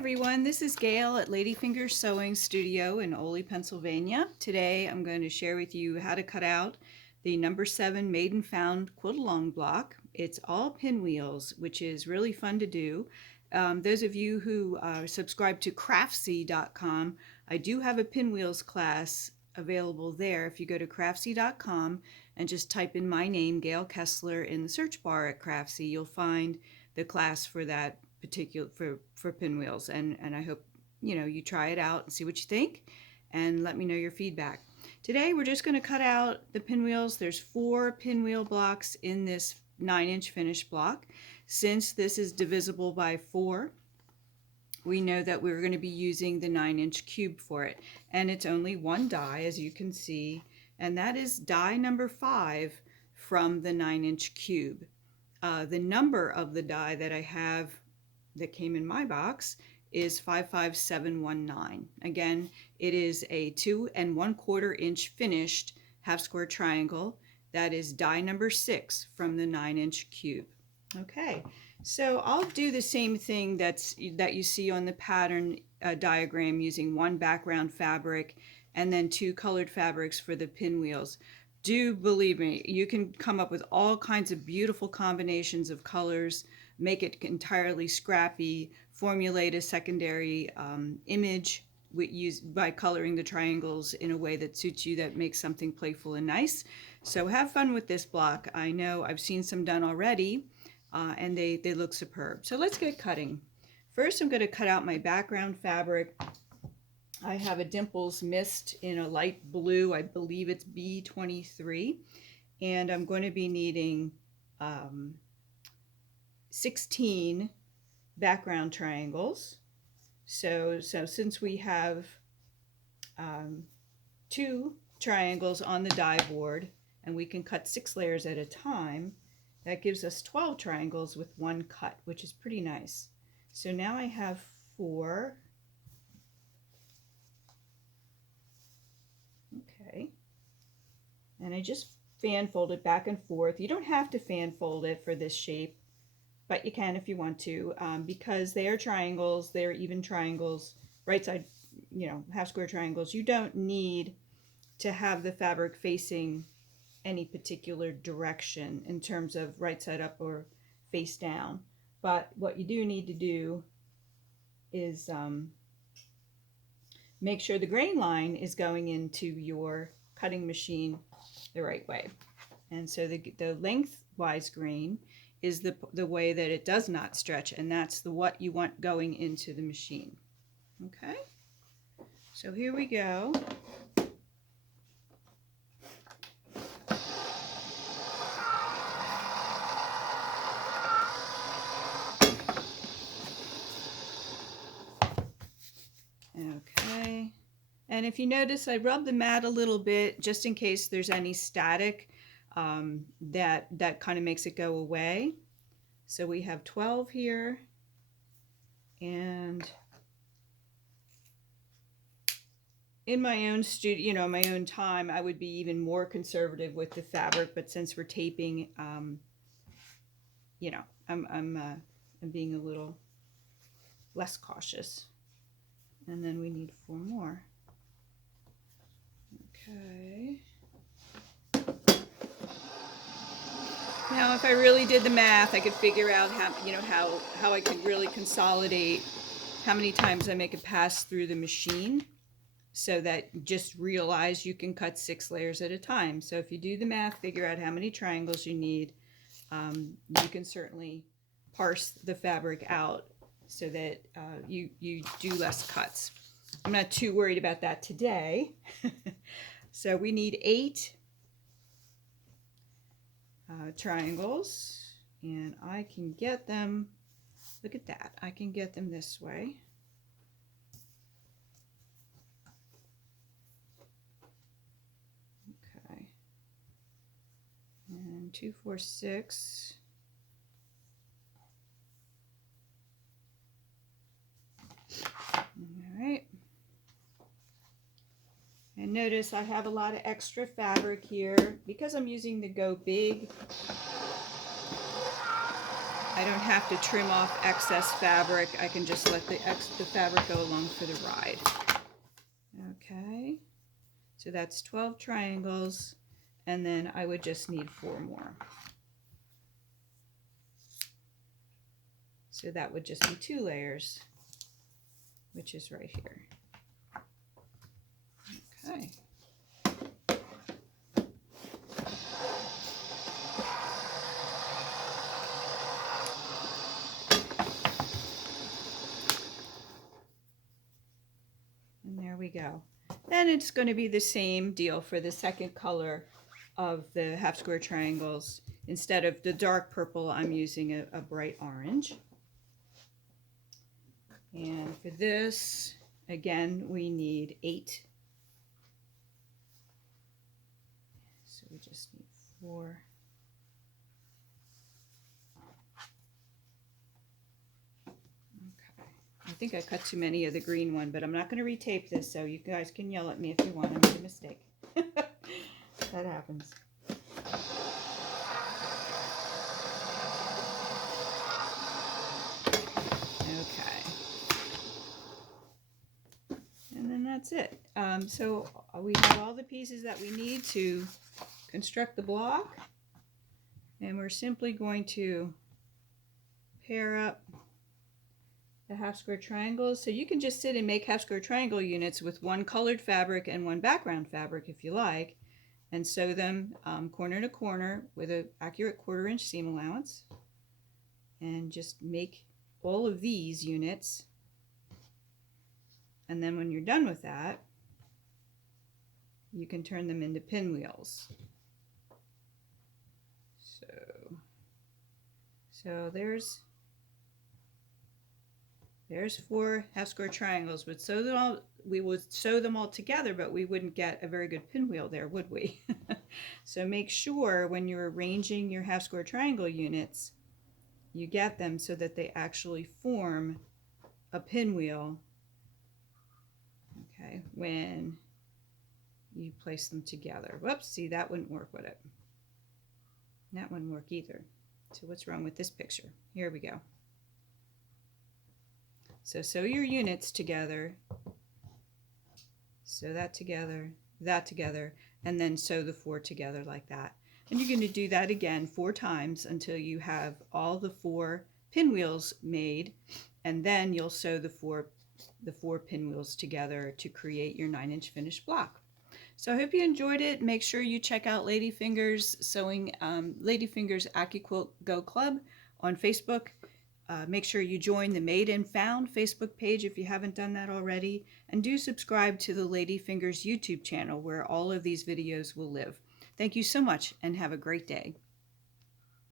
everyone, this is Gail at Ladyfinger Sewing Studio in Oley, Pennsylvania. Today I'm going to share with you how to cut out the number 7 Maiden Found quilt along block. It's all pinwheels, which is really fun to do. Those of you who subscribe to Craftsy.com, I do have a pinwheels class available there. If you go to Craftsy.com and just type in my name, Gail Kessler, in the search bar at Craftsy, you'll find the class for that particular for pinwheels, and I hope you try it out and see what you think and let me know your feedback. Today we're just going to cut out the pinwheels. There's 4 pinwheel blocks in this 9-inch finished block. Since this is divisible by 4, we know that we're going to be using the 9-inch cube for it, and it's only one die, as you can see, and that is die number 5 from the 9-inch cube. The number of the die that I have that came in my box is 55719. Again, it is a 2 1/4 inch finished half square triangle. That is die number 6 from the 9-inch cube. Okay, so I'll do the same thing that you see on the pattern diagram, using 1 background fabric and then 2 colored fabrics for the pinwheels. Do believe me, you can come up with all kinds of beautiful combinations of colors, make it entirely scrappy, formulate a secondary image by coloring the triangles in a way that suits you, that makes something playful and nice. So have fun with this block. I know I've seen some done already, and they look superb. So let's get cutting. First, I'm going to cut out my background fabric. I have a Dimples Mist in a light blue, I believe it's B23, and I'm going to be needing 16 background triangles. So since we have 2 triangles on the die board and we can cut 6 layers at a time, that gives us 12 triangles with 1 cut, which is pretty nice. So now I have 4. Okay, and I just fan fold it back and forth. You don't have to fan fold it for this shape, but you can if you want to, because they are triangles, they're even triangles, right side, half square triangles. You don't need to have the fabric facing any particular direction in terms of right side up or face down. But what you do need to do is make sure the grain line is going into your cutting machine the right way. And so the lengthwise grain is the way that it does not stretch, and that's what you want going into the machine. Okay, so here we go. Okay, and if you notice, I rub the mat a little bit just in case there's any static that kind of makes it go away. So we have 12 here, and in my own studio, my own time, I would be even more conservative with the fabric, but since we're taping, I'm being a little less cautious. And then we need 4 more. Okay. Now, if I really did the math, I could figure out how I could really consolidate how many times I make a pass through the machine, so that just realize you can cut 6 layers at a time. So if you do the math, figure out how many triangles you need, you can certainly parse the fabric out so that you do less cuts. I'm not too worried about that today. So we need 8 triangles, and I can get them, look at that, I can get them this way. Okay, and 2, 4, 6. All right, and notice I have a lot of extra fabric here because I'm using the Go Big. I don't have to trim off excess fabric. I can just let the fabric go along for the ride. Okay, so that's 12 triangles, and then I would just need 4 more. So that would just be 2 layers, which is right here. Okay. And there we go. And it's going to be the same deal for the second color of the half square triangles. Instead of the dark purple, I'm using a bright orange. And for this, again, we need 8. So we just need 4. Okay. I think I cut too many of the green one, but I'm not going to retape this, so you guys can yell at me if you want. I made a mistake. That happens. And then that's it. So we have all the pieces that we need to construct the block, and we're simply going to pair up the half square triangles. So you can just sit and make half square triangle units with one colored fabric and one background fabric if you like, and sew them corner to corner with an accurate 1/4 inch seam allowance, and just make all of these units. And then when you're done with that, you can turn them into pinwheels. So there's 4 half square triangles. We would sew them all together, but we wouldn't get a very good pinwheel there, would we? So make sure when you're arranging your half square triangle units, you get them so that they actually form a pinwheel. Okay, when you place them together. Whoops, see, that wouldn't work, would it? That wouldn't work either. So what's wrong with this picture? Here we go. So sew your units together, sew that together, and then sew the 4 together like that. And you're going to do that again 4 times until you have all the 4 pinwheels made, and then you'll sew the 4 pinwheels together to create your 9-inch finished block. So I hope you enjoyed it. Make sure you check out Ladyfingers Sewing, Ladyfingers AccuQuilt Go Club on Facebook. Make sure you join the Made and Found Facebook page if you haven't done that already, and do subscribe to the Ladyfingers YouTube channel where all of these videos will live. Thank you so much and have a great day.